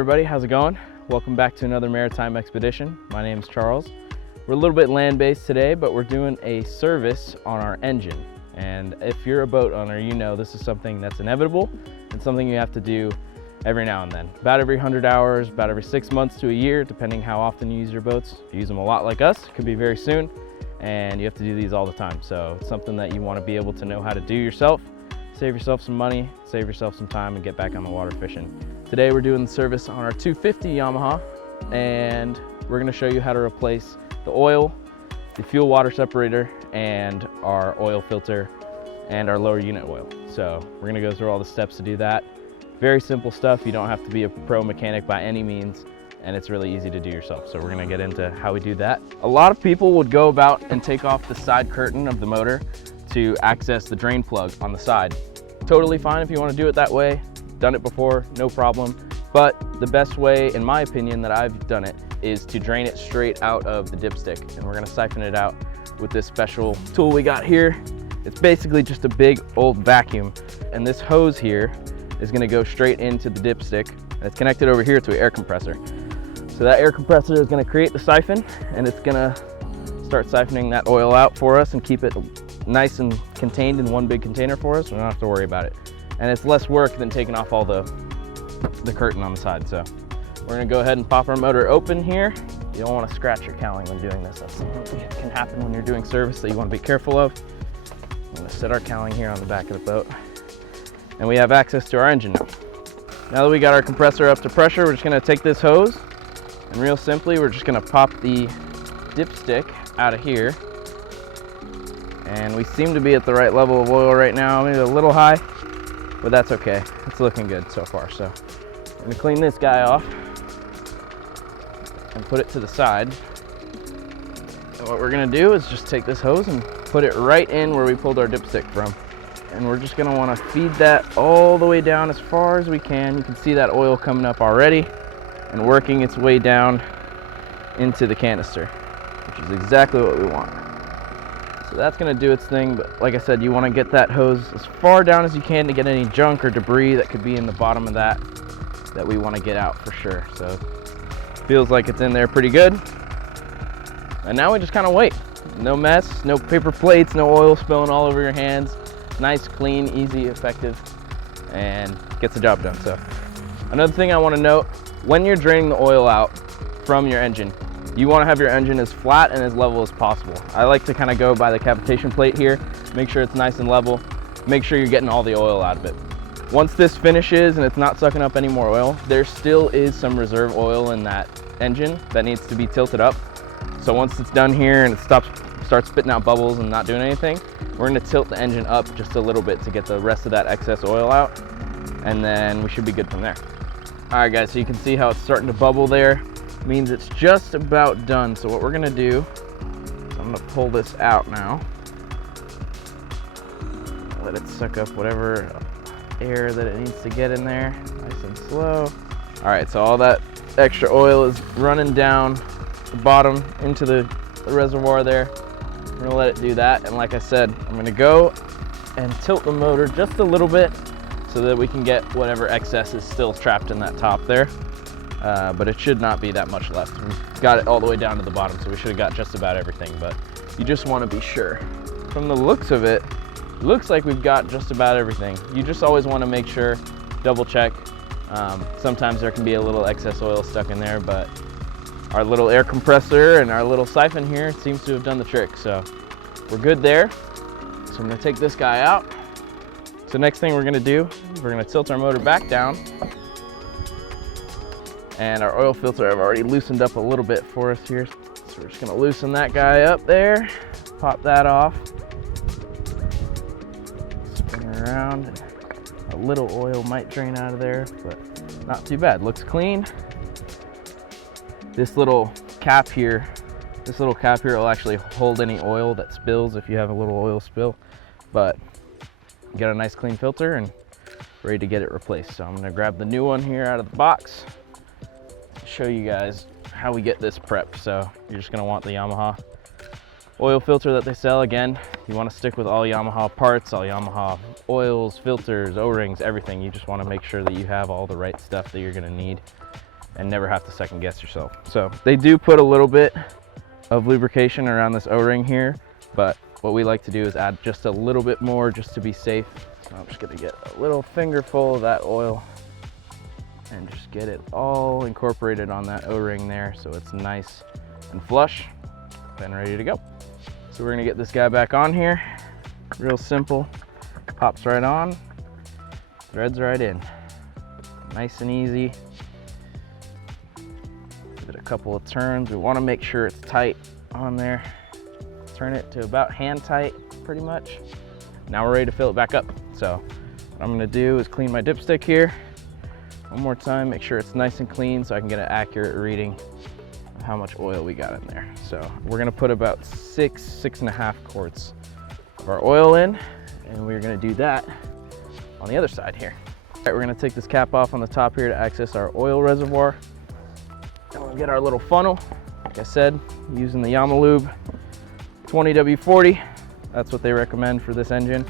everybody, how's it going? Welcome back to another maritime expedition. My name is Charles. We're a little bit land-based today, but we're doing a service on our engine. And if you're a boat owner, you know this is something that's inevitable and something you have to do every now and then. About every 100 hours, about every 6 months to a year, depending how often you use your boats. If you use them a lot like us, it could be very soon, and you have to do these all the time. So it's something that you want to be able to know how to do yourself, save yourself some money, save yourself some time, and get back on the water fishing. Today we're doing the service on our 250 Yamaha, and we're going to show you how to replace the oil, the fuel water separator, and our oil filter and our lower unit oil. So we're going to go through all the steps to do that. Very simple stuff. You don't have to be a pro mechanic by any means, and it's really easy to do yourself. So we're going to get into how we do that. A lot of people would go about and take off the side curtain of the motor to access the drain plug on the side. Totally fine if you want to do it that way. Done it before, no problem. But the best way, in my opinion, that I've done it is to drain it straight out of the dipstick. And we're gonna siphon it out with this special tool we got here. It's basically just a big old vacuum. And this hose here is gonna go straight into the dipstick. And it's connected over here to an air compressor. So that air compressor is gonna create the siphon, and it's gonna start siphoning that oil out for us and keep it nice and contained in one big container for us. We don't have to worry about it. And it's less work than taking off all the curtain on the side. So we're gonna go ahead and pop our motor open here. You don't want to scratch your cowling when doing this. That's something that can happen when you're doing service that you want to be careful of. I'm gonna set our cowling here on the back of the boat. And we have access to our engine now. Now that we got our compressor up to pressure, we're just gonna take this hose, and real simply, we're just gonna pop the dipstick out of here. And we seem to be at the right level of oil right now, maybe a little high, but that's okay. It's looking good so far. So we're gonna clean this guy off and put it to the side. And what we're gonna do is just take this hose and put it right in where we pulled our dipstick from. And we're just gonna wanna feed that all the way down as far as we can. You can see that oil coming up already and working its way down into the canister, which is exactly what we want. So that's gonna do its thing, but like I said, you wanna get that hose as far down as you can to get any junk or debris that could be in the bottom of that we wanna get out for sure. So feels like it's in there pretty good. And now we just kinda wait. No mess, no paper plates, no oil spilling all over your hands. Nice, clean, easy, effective, and gets the job done. So another thing I wanna note, when you're draining the oil out from your engine, you want to have your engine as flat and as level as possible. I like to kind of go by the cavitation plate here, make sure it's nice and level, make sure you're getting all the oil out of it. Once this finishes and it's not sucking up any more oil, there still is some reserve oil in that engine that needs to be tilted up. So once it's done here and it starts spitting out bubbles and not doing anything, we're going to tilt the engine up just a little bit to get the rest of that excess oil out, and then we should be good from there. All right guys, so you can see how it's starting to bubble there. Means it's just about done. So what we're gonna do is I'm gonna pull this out now. Let it suck up whatever air that it needs to get in there, nice and slow. All right, so all that extra oil is running down the bottom into the reservoir there. We're gonna let it do that, and like I said, I'm gonna go and tilt the motor just a little bit so that we can get whatever excess is still trapped in that top there. But it should not be that much left. We've got it all the way down to the bottom, so we should have got just about everything, but you just want to be sure. From the looks of it, looks like we've got just about everything. You just always want to make sure, double check. Sometimes there can be a little excess oil stuck in there, but our little air compressor and our little siphon here seems to have done the trick, so we're good there. So I'm going to take this guy out. So next thing we're going to do, we're going to tilt our motor back down. And our oil filter I've already loosened up a little bit for us here. So we're just gonna loosen that guy up there, pop that off, spin it around. A little oil might drain out of there, but not too bad, looks clean. This little cap here will actually hold any oil that spills if you have a little oil spill, but you got a nice clean filter and ready to get it replaced. So I'm gonna grab the new one here out of the box, show you guys how we get this prepped. So you're just gonna want the Yamaha oil filter that they sell. Again, you want to stick with all Yamaha parts, all Yamaha oils, filters, O-rings, everything. You just want to make sure that you have all the right stuff that you're going to need. and never have to second guess yourself. So they do put a little bit of lubrication around this O-ring here, but what we like to do is add just a little bit more just to be safe. So I'm just gonna get a little fingerful of that oil and just get it all incorporated on that O-ring there so it's nice and flush and ready to go. So we're gonna get this guy back on here. Real simple, pops right on, threads right in. Nice and easy. Give it a couple of turns. We wanna make sure it's tight on there. Turn it to about hand tight, pretty much. Now we're ready to fill it back up. So what I'm gonna do is clean my dipstick here one more time, make sure it's nice and clean so I can get an accurate reading of how much oil we got in there. So we're gonna put about 6.5 quarts of our oil in, and we're gonna do that on the other side here. All right, we're gonna take this cap off on the top here to access our oil reservoir. And we'll get our little funnel. Like I said, using the Yamaha 20W40. That's what they recommend for this engine.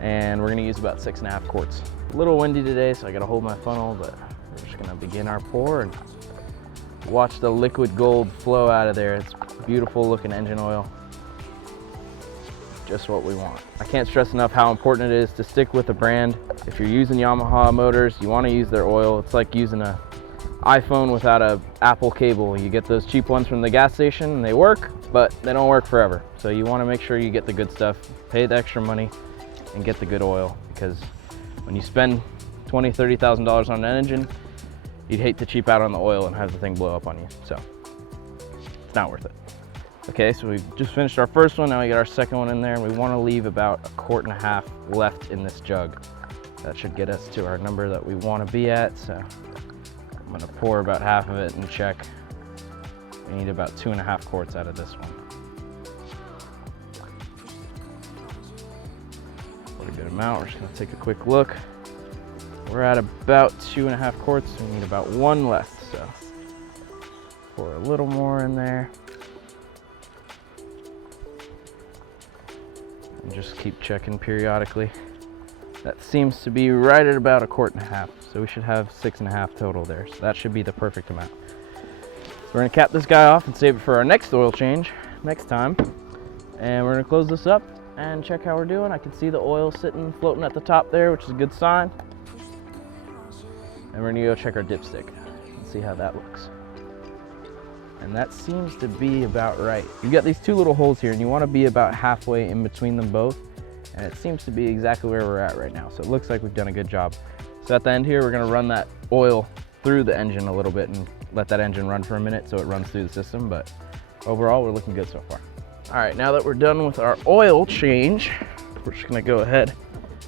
And we're gonna use about 6.5 quarts. A little windy today, so I gotta hold my funnel, but we're just gonna begin our pour and watch the liquid gold flow out of there. It's beautiful looking engine oil. Just what we want. I can't stress enough how important it is to stick with a brand. If you're using Yamaha motors, you wanna use their oil. It's like using an iPhone without an Apple cable. You get those cheap ones from the gas station and they work, but they don't work forever. So you wanna make sure you get the good stuff, pay the extra money, and get the good oil, because when you spend $20,000, $30,000 on an engine, you'd hate to cheap out on the oil and have the thing blow up on you. So it's not worth it. Okay, so we've just finished our first one. Now we got our second one in there, and we want to leave about 1.5 quarts left in this jug. That should get us to our number that we want to be at. So I'm going to pour about half of it and check. We need about 2.5 quarts out of this one. What a good amount. We're just going to take a quick look. We're at about 2.5 quarts. We need about 1 left. So pour a little more in there. And just keep checking periodically. That seems to be right at about 1.5 quarts. So we should have 6.5 total there. So that should be the perfect amount. So we're gonna cap this guy off and save it for our next oil change next time. And we're gonna close this up and check how we're doing. I can see the oil sitting, floating at the top there, which is a good sign. And we're gonna go check our dipstick and see how that looks. And that seems to be about right. You've got these two little holes here, and you want to be about halfway in between them both. And it seems to be exactly where we're at right now. So it looks like we've done a good job. So at the end here, we're going to run that oil through the engine a little bit and let that engine run for a minute so it runs through the system. But overall, we're looking good so far. All right, now that we're done with our oil change, we're just going to go ahead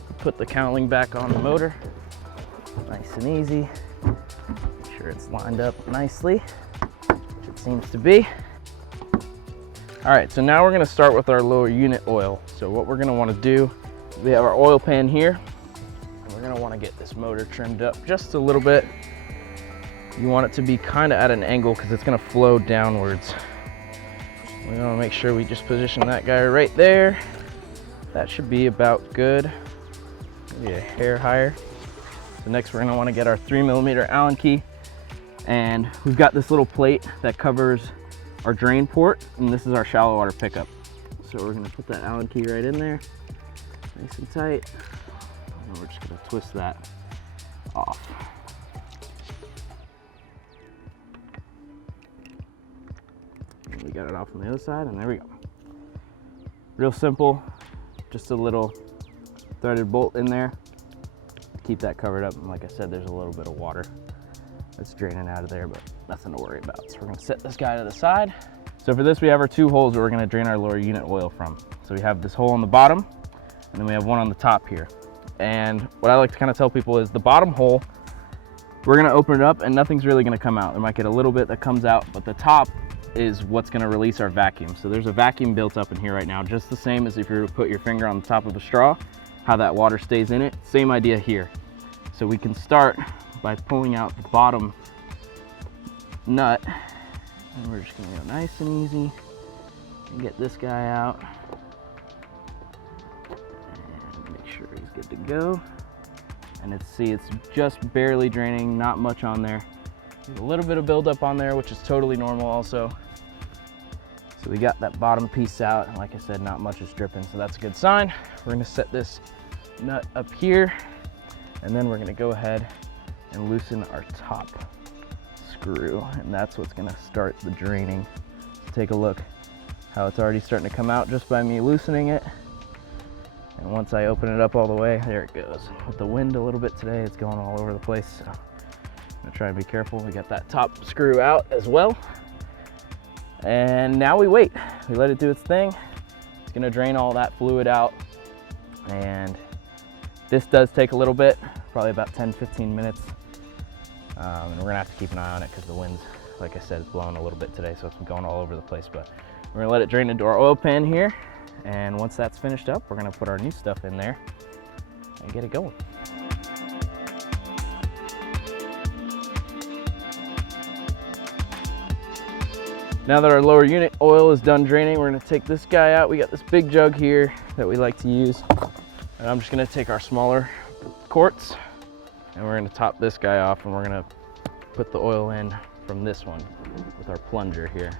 and put the cowling back on the motor. Nice and easy. Make sure it's lined up nicely. Seems to be. All right, so now we're gonna start with our lower unit oil. So what we're gonna wanna do, we have our oil pan here, and we're gonna wanna get this motor trimmed up just a little bit. You want it to be kinda at an angle because it's gonna flow downwards. We wanna make sure we just position that guy right there. That should be about good, maybe a hair higher. So next we're gonna wanna get our 3mm Allen key. And we've got this little plate that covers our drain port, and this is our shallow water pickup. So we're gonna put that Allen key right in there, nice and tight. And we're just gonna twist that off. And we got it off on the other side, and there we go. Real simple, just a little threaded bolt in there. Keep that covered up, and like I said, there's a little bit of water that's draining out of there, but nothing to worry about. So we're gonna set this guy to the side. So for this, we have our two holes that we're gonna drain our lower unit oil from. So we have this hole on the bottom, and then we have one on the top here. And what I like to kind of tell people is the bottom hole, we're gonna open it up and nothing's really gonna come out. There might get a little bit that comes out, but the top is what's gonna release our vacuum. So there's a vacuum built up in here right now, just the same as if you were to put your finger on the top of a straw, how that water stays in it. Same idea here. So we can start by pulling out the bottom nut, and we're just gonna go nice and easy and get this guy out and make sure he's good to go. And it's just barely draining, not much on there. There's a little bit of buildup on there, which is totally normal also. So we got that bottom piece out, and like I said, not much is dripping, so that's a good sign. We're gonna set this nut up here, and then we're gonna go ahead and loosen our top screw, and that's what's gonna start the draining. So take a look how it's already starting to come out just by me loosening it. And once I open it up all the way, there it goes. With the wind a little bit today, it's going all over the place, so I'm gonna try and be careful. We got that top screw out as well. And now we wait. We let it do its thing. It's gonna drain all that fluid out. And this does take a little bit, probably about 10-15 minutes. And we're gonna have to keep an eye on it because the wind's, like I said, it's blowing a little bit today, so it's been going all over the place. But we're gonna let it drain into our oil pan here. And once that's finished up, we're gonna put our new stuff in there and get it going. Now that our lower unit oil is done draining, we're gonna take this guy out. We got this big jug here that we like to use. And I'm just gonna take our smaller quarts and we're gonna top this guy off, and we're gonna put the oil in from this one with our plunger here.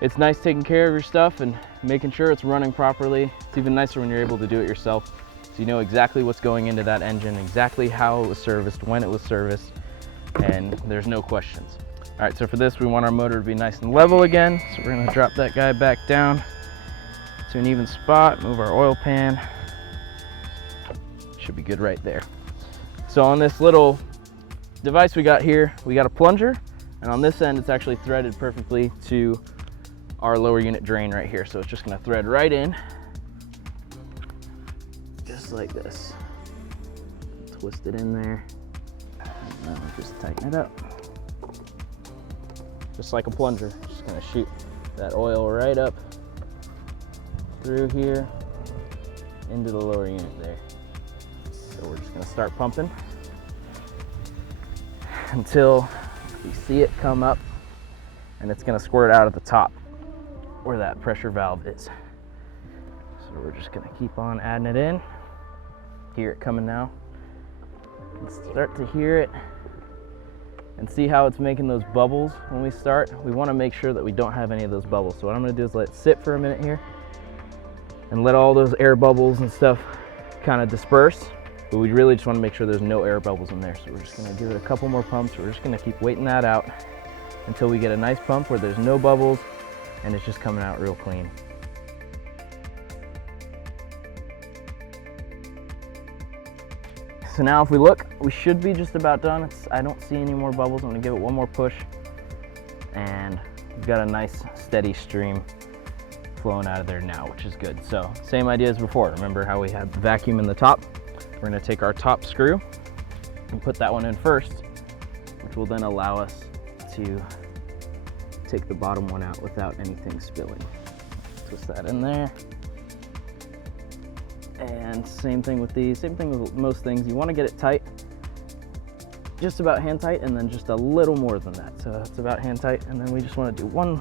It's nice taking care of your stuff and making sure it's running properly. It's even nicer when you're able to do it yourself, so you know exactly what's going into that engine, exactly how it was serviced, when it was serviced, and there's no questions. All right, so for this, we want our motor to be nice and level again. So we're gonna drop that guy back down to an even spot, move our oil pan. Should be good right there. So on this little device we got here, we got a plunger, and on this end, it's actually threaded perfectly to our lower unit drain right here. So it's just gonna thread right in, just like this. Twist it in there, and then we'll just tighten it up. Just like a plunger, just gonna shoot that oil right up through here into the lower unit there. So we're just gonna start pumping until we see it come up, and it's gonna squirt out at the top where that pressure valve is. So we're just gonna keep on adding it in. Hear it coming now. And start to hear it and see how it's making those bubbles when we start. We wanna make sure that we don't have any of those bubbles. So what I'm gonna do is let it sit for a minute here and let all those air bubbles and stuff kind of disperse. But we really just wanna make sure there's no air bubbles in there. So we're just gonna give it a couple more pumps. We're just gonna keep waiting that out until we get a nice pump where there's no bubbles and it's just coming out real clean. So now if we look, we should be just about done. I don't see any more bubbles. I'm gonna give it one more push, and we've got a nice steady stream flowing out of there now, which is good. So same idea as before. Remember how we had the vacuum in the top? We're gonna take our top screw and put that one in first, which will then allow us to take the bottom one out without anything spilling. Twist that in there. And same thing with these, same thing with most things. You want to get it tight, just about hand tight, and then just a little more than that. So that's about hand tight, and then we just want to do one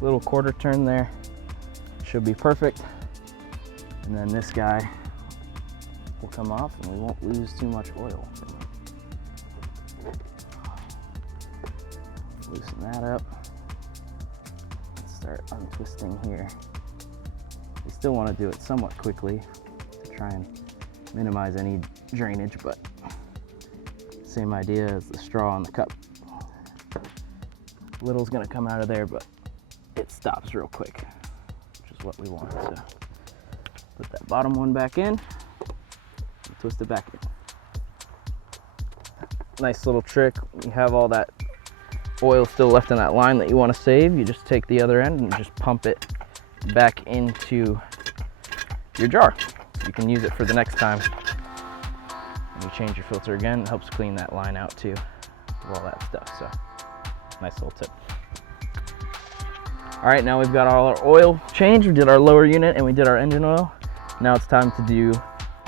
little quarter turn there. Should be perfect. And then this guy will come off and we won't lose too much oil from it. Loosen that up. Let's start untwisting here. We still want to do it somewhat quickly to try and minimize any drainage, but same idea as the straw in the cup. Little's gonna come out of there, but it stops real quick, which is what we want. So put that bottom one back in and twist it back in. Nice little trick. You have all that oil still left in that line that you want to save. You just take the other end and just pump it back into your jar. You can use it for the next time when you change your filter again. It helps clean that line out too of all that stuff. So nice little tip. All right, now we've got all our oil changed. We did our lower unit and we did our engine oil. Now it's time to do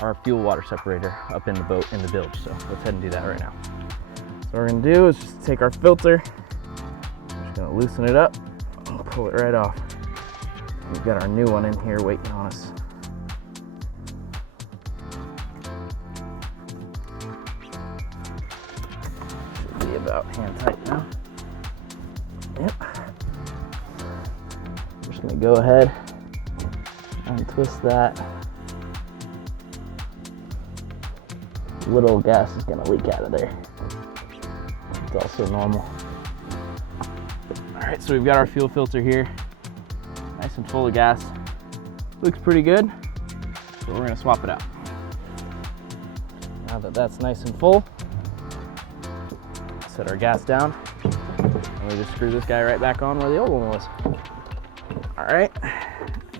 our fuel water separator up in the boat in the bilge. So let's head and do that right now. So what we're gonna do is just take our filter, we're just gonna loosen it up and pull it right off. We've got our new one in here waiting on us. Should be about hand tight now. Yep. Just gonna go ahead and twist that. Little gas is gonna leak out of there. It's also normal. All right, so we've got our fuel filter here, nice and full of gas. Looks pretty good, so we're gonna swap it out. Now that that's nice and full, set our gas down, and we just screw this guy right back on where the old one was. All right,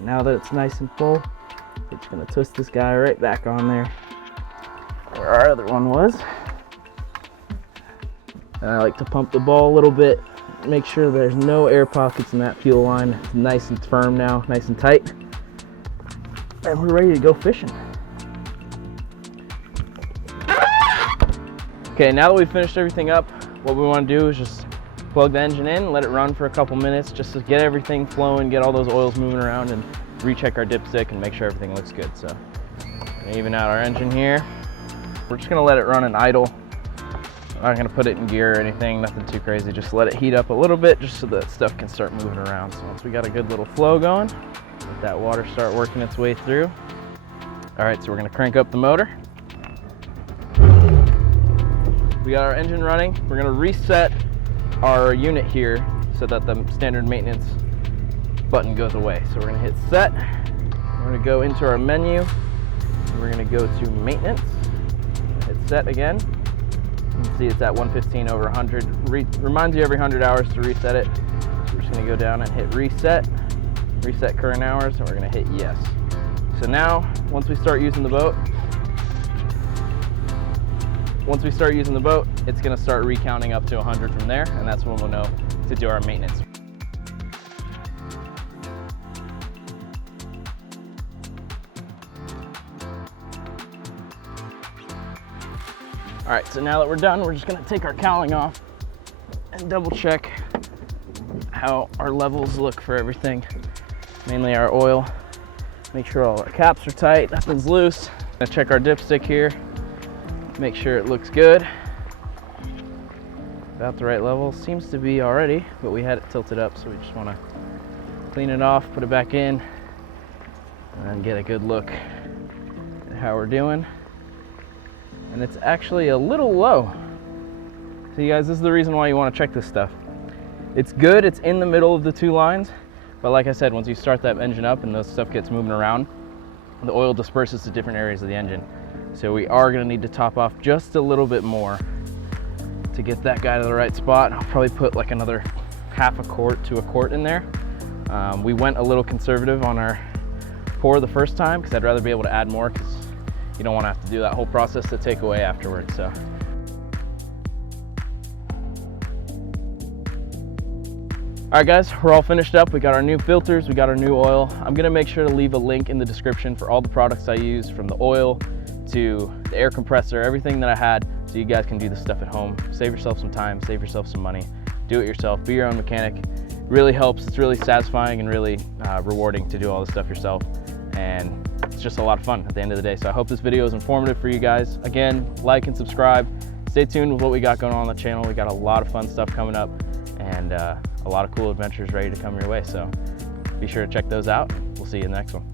now that it's nice and full, we're just gonna twist this guy right back on there where our other one was. And I like to pump the ball a little bit, make sure there's no air pockets in that fuel line. It's nice and firm now, nice and tight. And we're ready to go fishing. Okay, now that we've finished everything up, what we want to do is just plug the engine in, let it run for a couple minutes just to get everything flowing, get all those oils moving around, and recheck our dipstick and make sure everything looks good. So, even out our engine here. We're just gonna let it run in idle. I'm not gonna put it in gear or anything, nothing too crazy. Just let it heat up a little bit just so that stuff can start moving around. So once we got a good little flow going, let that water start working its way through. All right, so we're gonna crank up the motor. We got our engine running. We're gonna reset our unit here so that the standard maintenance button goes away. So we're gonna hit set. We're gonna go into our menu. And we're gonna go to maintenance. Hit set again. You can see it's at 115 over 100. Reminds you every 100 hours to reset it. So we're just gonna go down and hit reset. Reset current hours, and we're gonna hit yes. So now, once we start using the boat, it's gonna start recounting up to 100 from there, and that's when we'll know to do our maintenance. All right, so now that we're done, we're just gonna take our cowling off and double check how our levels look for everything, mainly our oil. Make sure all our caps are tight, nothing's loose. Gonna check our dipstick here, make sure it looks good. About the right level, seems to be already, but we had it tilted up, so we just wanna clean it off, put it back in, and then get a good look at how we're doing. And it's actually a little low. So you guys, this is the reason why you want to check this stuff. It's good, it's in the middle of the two lines, but like I said, once you start that engine up and the stuff gets moving around, the oil disperses to different areas of the engine. So we are going to need to top off just a little bit more to get that guy to the right spot. I'll probably put like another half a quart to a quart in there. We went a little conservative on our pour the first time because I'd rather be able to add more, because you don't want to have to do that whole process to take away afterwards. So. All right guys, we're all finished up. We got our new filters, we got our new oil. I'm gonna make sure to leave a link in the description for all the products I use, from the oil to the air compressor, everything that I had, so you guys can do this stuff at home. Save yourself some time, save yourself some money, do it yourself, be your own mechanic. It really helps, it's really satisfying and really rewarding to do all this stuff yourself. And it's just a lot of fun at the end of the day. So I hope this video is informative for you guys. Again, like and subscribe. Stay tuned with what we got going on the channel. We got a lot of fun stuff coming up, and a lot of cool adventures ready to come your way. So be sure to check those out. We'll see you in the next one.